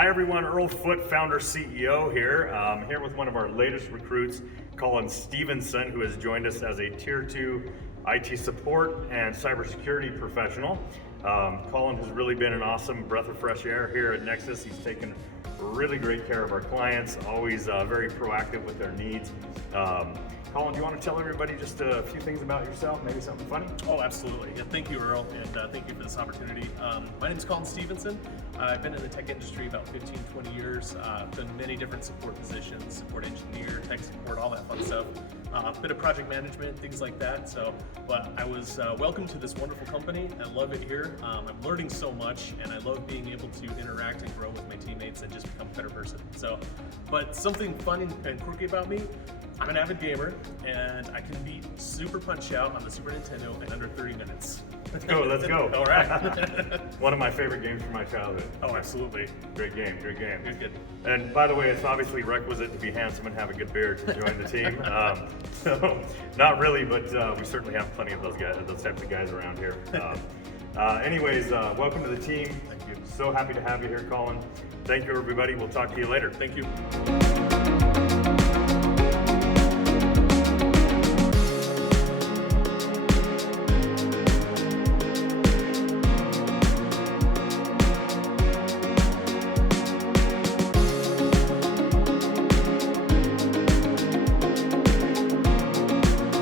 Hi everyone, Earl Foote, founder CEO here. Here with one of our latest recruits, Colin Stevenson, who has joined us as a Tier 2 IT support and cybersecurity professional. Colin has really been an awesome breath of fresh air here at Nexus. He's taken really great care of our clients, always very proactive with their needs. Colin, do you want to tell everybody just a few things about yourself, maybe something funny? Oh, absolutely. Yeah, thank you, Earl, and thank you for this opportunity. My name is Colin Stevenson. I've been in the tech industry about 15, 20 years. I've done many different support positions, support engineer, tech support, all that fun stuff. A bit of project management, things like that. So, but I was welcome to this wonderful company. I love it here. I'm learning so much, and I love being able to interact and grow with my teammates and just become a better person. So, but something fun and quirky about me, I'm an avid gamer, and I can beat Super Punch-Out on the Super Nintendo in under 30 minutes. Let's go, let's go. All right. One of my favorite games from my childhood. Oh, absolutely. Great game, great game. You're good. And by the way, it's obviously requisite to be handsome and have a good beard to join the team. So, not really, but we certainly have plenty of those guys, those types of guys around here. Anyways, welcome to the team. Thank you. So happy to have you here, Colin. Thank you, everybody. We'll talk to you later. Thank you.